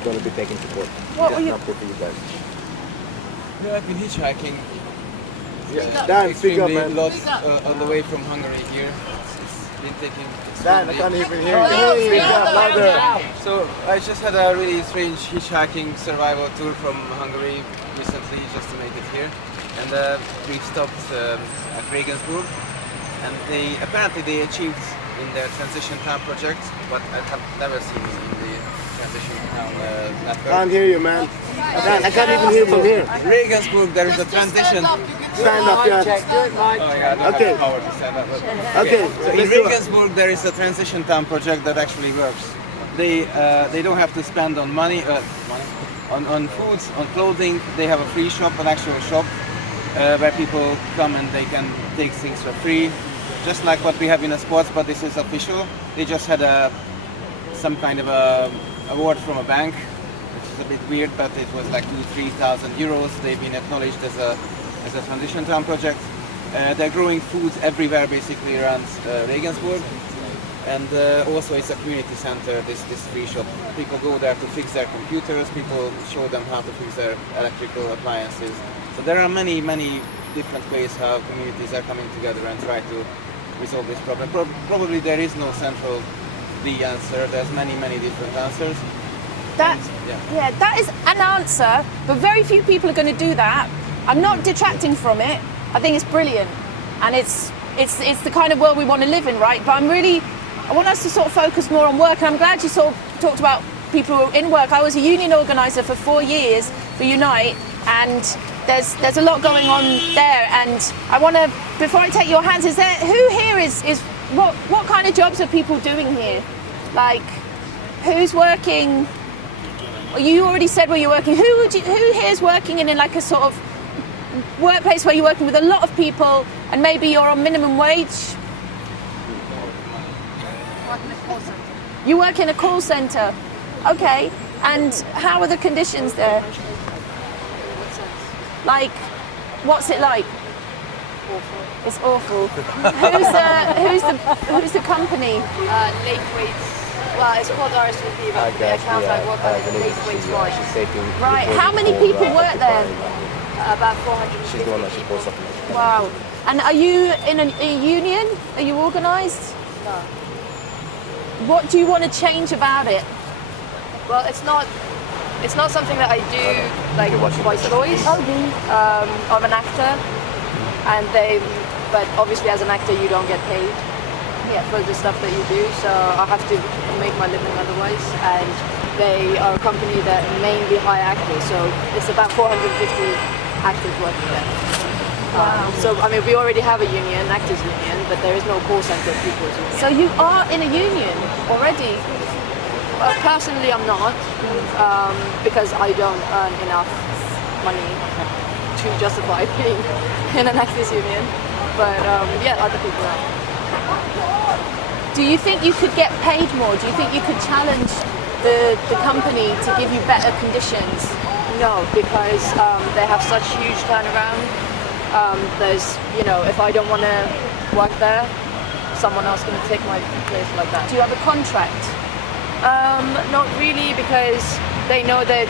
you're going to be taken to court. What That's were you... not good for you guys. Yeah, I've been hitchhiking. Yeah. Dan, speak up, Extremely man. lost on the way from Hungary here. It's been taking Dan, I can't even hear you. Oh, Speak up louder. So I just had a really strange hitchhiking survival tour from Hungary recently, just to make it here. And we stopped at Regensburg, and apparently they achieved in their transition town project, but I have never seen in the transition town network. Can't hear you, man. Dan, I can't even hear from here. Regensburg, there is a transition. Stand up, yeah. Oh yeah, I don't Okay. have the power to stand up. But Okay, So in let's do it. Regensburg, there is a transition town project that actually works. They don't have to spend on money, on foods, on clothing. They have a free shop, an actual shop, where people come and they can take things for free, just like what we have in the sports. But this is official. They just had some kind of a award from a bank, which is a bit weird, but it was like 2,000-3,000 euros. They've been acknowledged as a transition town project. They're growing foods everywhere, basically around Regensburg, and also it's a community center. This free shop. People go there to fix their computers. People show them how to fix their electrical appliances. So there are many different ways how communities are coming together and try to resolve this problem. Probably there is no central the answer. There's many different answers. That is an answer, but very few people are going to do that. I'm not detracting from it. I think it's brilliant, and it's the kind of world we want to live in, right? But I want us to sort of focus more on work, and I'm glad you sort of talked about people in work. I was a union organiser for 4 years for Unite, and there's a lot going on there. And I want to, before I take your hands, who here is what kind of jobs are people doing here? Like, who's working? You already said where you're working. Who here is working in like a sort of workplace where you're working with a lot of people and maybe you're on minimum wage? You work in a call centre. Okay. And how are the conditions there? Like, what's it like? Awful. It's awful. Who's the company? Late weights. Well, it's called RSVP, but the account I work on is late weights watch. Right. How many people work there? About 450 She's the one that people. supposed to. Wow. And are you in a union? Are you organised? No. What do you want to change about it? Well, it's not something that I do like by choice. I'm an actor, but obviously as an actor you don't get paid for the stuff that you do, so I have to make my living otherwise. And they are a company that mainly hire actors, so it's about 450 actors working there. Wow. So I mean, we already have a union, actors union, but there is no call center people's union. So you are in a union already? Personally, I'm not, because I don't earn enough money to justify being in an actors union. But other people are. Do you think you could get paid more? Do you think you could challenge the company to give you better conditions? No, because they have such huge turnaround. There's, if I don't want to work there, someone else going to take my place like that. Do you have a contract? Not really, because they know that,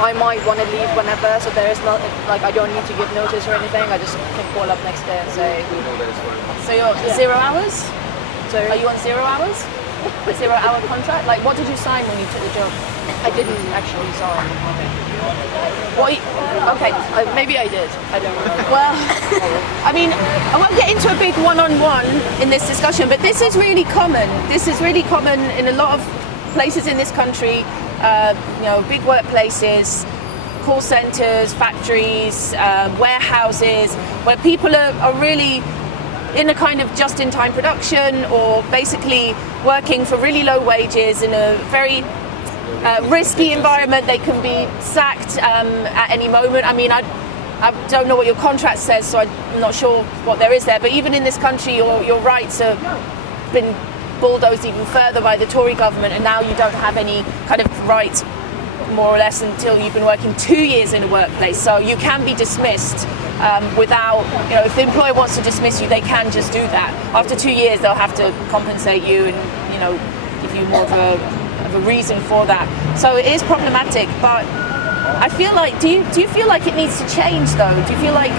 I might want to leave whenever, so there is not, like, I don't need to give notice or anything. I just can call up next day and say. So you're 0 hours? So Are you on 0 hours? A 0 hour contract? Like, what did you sign when you took the job? I didn't actually sign. What? Okay. Maybe I did. I don't remember. Well, I mean, I won't get into a big one-on-one in this discussion, but this is really common. This is really common in a lot of places in this country. Big workplaces, call centres, factories, warehouses, where people are really in a kind of just-in-time production, or basically working for really low wages in a very risky environment. They can be sacked at any moment. I mean, I don't know what your contract says, so I'm not sure what there is there. But even in this country, your rights have been bulldozed even further by the Tory government, and now you don't have any kind of rights, more or less, until you've been working 2 years in a workplace. So you can be dismissed without, if the employer wants to dismiss you, they can just do that. After 2 years, they'll have to compensate you and, give you more of a reason for that. So it is problematic, but I feel like, do you feel like it needs to change though? Do you feel like,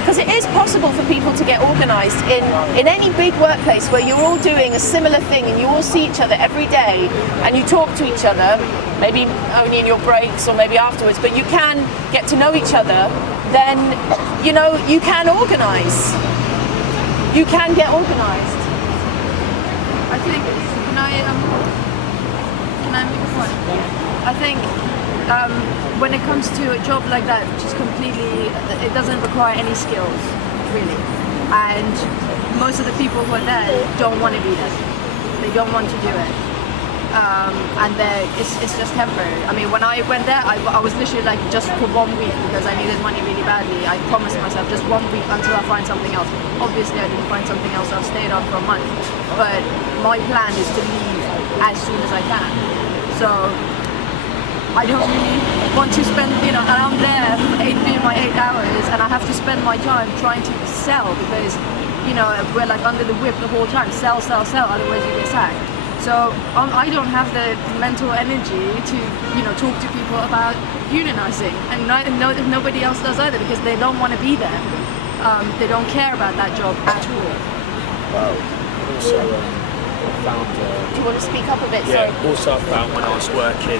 because it is possible for people to get organised in any big workplace where you're all doing a similar thing and you all see each other every day and you talk to each other, maybe only in your breaks or maybe afterwards, but you can get to know each other, then, you know, you can organise. You can get organised. I think, can I make a point? I think when it comes to a job like that, which is completely, it doesn't require any skills, really. And most of the people who are there don't want to be there. They don't want to do it. And it's just temporary. I mean, when I went there, I was literally like just for 1 week because I needed money really badly. I promised myself just 1 week until I find something else. Obviously, I didn't find something else. I've stayed on for a month. But my plan is to leave as soon as I can. So I don't really want to spend, you know, and I'm there doing my 8 hours, and I have to spend my time trying to sell because, you know, we're like under the whip the whole time. Sell, otherwise you get sacked. So I don't have the mental energy to, you know, talk to people about unionizing, and nobody else does either because they don't want to be there. They don't care about that job at all. Wow. Also, I found. Do you want to speak up a bit? Yeah. Sorry. Also, I found when I was working,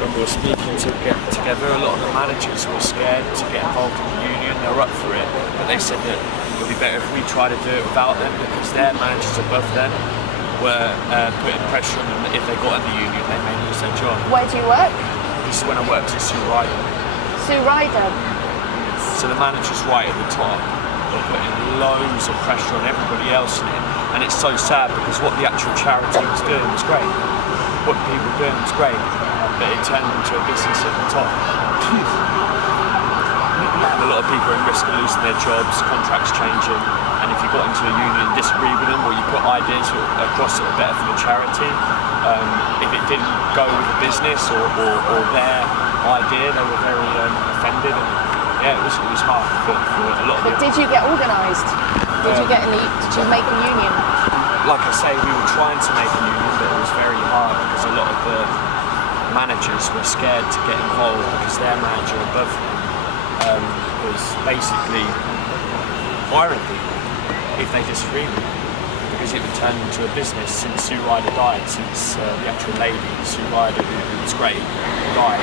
when we were speaking together, a lot of the managers were scared to get involved in the union. They were up for it, but they said that it would be better if we try to do it without them because their managers above them were putting pressure on them that if they got in the union, they may lose their job. Where do you work? This is when I worked at Sue Ryder. Sue Ryder. So the managers right at the top were putting loads of pressure on everybody else in it. And it's so sad because what the actual charity was doing was great. What people were doing was great, but it turned into a business at the top. And a lot of people are in risk of losing their jobs, contracts changing, and if you got into a union and disagree with them or you put ideas across that were better for the charity, if it didn't go with the business or their idea, they were very offended, and yeah, it was hard for a lot of But did you get organised? Did you make a union? Like I say, we were trying to make a union, but it was very hard because a lot of the managers were scared to get involved because their manager above them was basically firing people if they disagreed with them because it would turn into a business. Since Sue Ryder died, since the actual lady, Sue Ryder, who was great, died.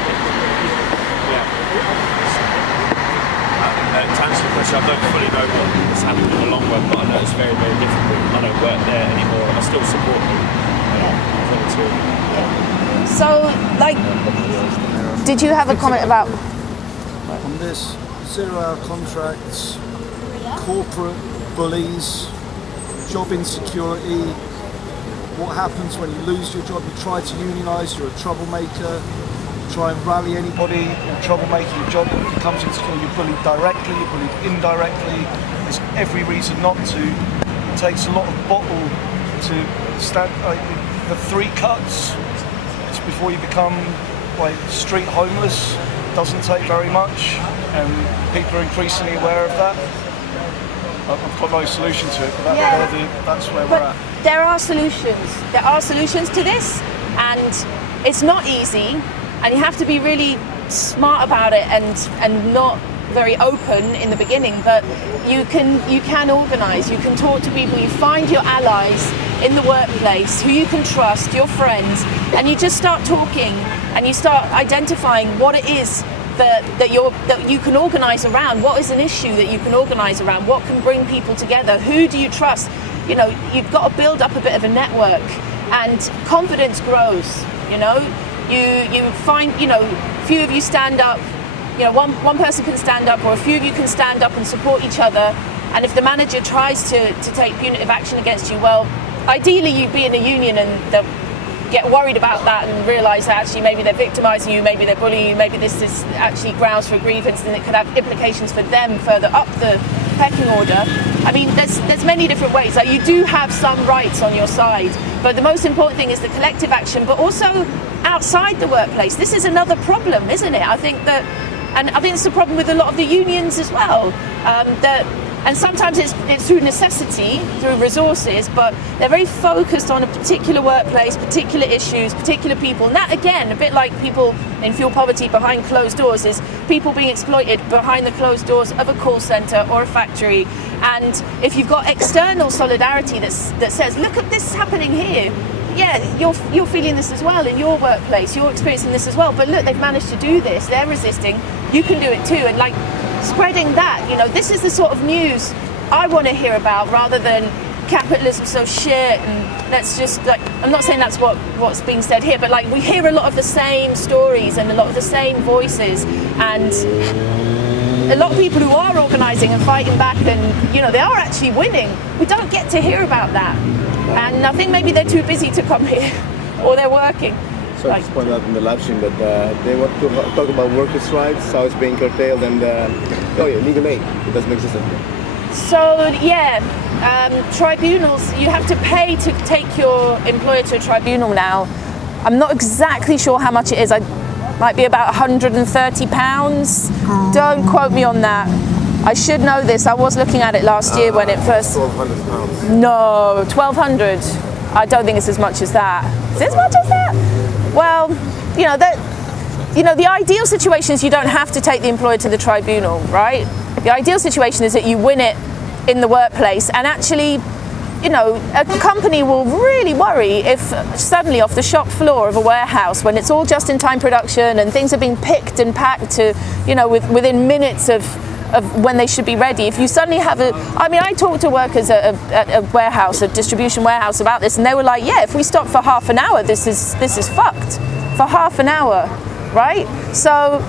To answer the question, I don't fully know what's happened in the long run, but I know it's very, very difficult. I don't work there anymore. I still support them. So, like, did you have a comment about? On this 0-hour contracts, corporate bullies, job insecurity, what happens when you lose your job? You try to unionise, you're a troublemaker. Try and rally anybody, you're a troublemaker, your job becomes insecure, you're bullied directly, you're bullied indirectly. There's every reason not to. It takes a lot of bottle to stand, like the 3 cuts. It's before you become like street homeless. It doesn't take very much, and people are increasingly aware of that. I've got no solution to it, but that's where we're at. There are solutions. There are solutions to this, and it's not easy. And you have to be really smart about it and not very open in the beginning, but you can organise, you can talk to people, you find your allies in the workplace who you can trust, your friends, and you just start talking and you start identifying what it is that you can organise around, what is an issue that you can organise around, what can bring people together, who do you trust. You know, you've got to build up a bit of a network, and confidence grows, you know. You find, you know, a few of you stand up, you know, one person can stand up, or a few of you can stand up and support each other. And if the manager tries to take punitive action against you, well, ideally you'd be in a union and they'll get worried about that and realise that actually maybe they're victimising you, maybe they're bullying you, maybe this is actually grounds for a grievance, and it could have implications for them further up the pecking order. I mean, there's many different ways. Like, you do have some rights on your side, but the most important thing is the collective action, but also outside the workplace. This is another problem, isn't it? I think that, and I think it's a problem with a lot of the unions as well, that And sometimes it's through necessity, through resources, but they're very focused on a particular workplace, particular issues, particular people. And that, again, a bit like people in fuel poverty behind closed doors, is people being exploited behind the closed doors of a call centre or a factory. And if you've got external solidarity that says, look at this happening here, yeah, you're feeling this as well in your workplace, you're experiencing this as well, but look, they've managed to do this, they're resisting, you can do it too. And like spreading that, you know, this is the sort of news I want to hear about, rather than capitalism's so shit and let's just, like, I'm not saying that's what's being said here, but like we hear a lot of the same stories and a lot of the same voices, and a lot of people who are organising and fighting back, and you know, they are actually winning. We don't get to hear about that. And I think maybe they're too busy to come here, or they're working. So I just pointed out in the live stream that they want to talk about workers' rights, how it's being curtailed, and legal aid, it doesn't exist anymore. So yeah, tribunals, you have to pay to take your employer to a tribunal now. I'm not exactly sure how much it is. It might be about £130. Don't quote me on that. I should know this. I was looking at it last year when it first... £1,200. No, 1,200. I don't think it's as much as that. Is it as much as that? Well, the ideal situation is you don't have to take the employer to the tribunal, right? The ideal situation is that you win it in the workplace, and actually, you know, a company will really worry if suddenly off the shop floor of a warehouse, when it's all just-in-time production and things are being picked and packed to, you know, within minutes of when they should be ready. If you suddenly have I talked to workers at a warehouse, a distribution warehouse, about this, and they were like, yeah, if we stop for half an hour, this is fucked. For half an hour, right? So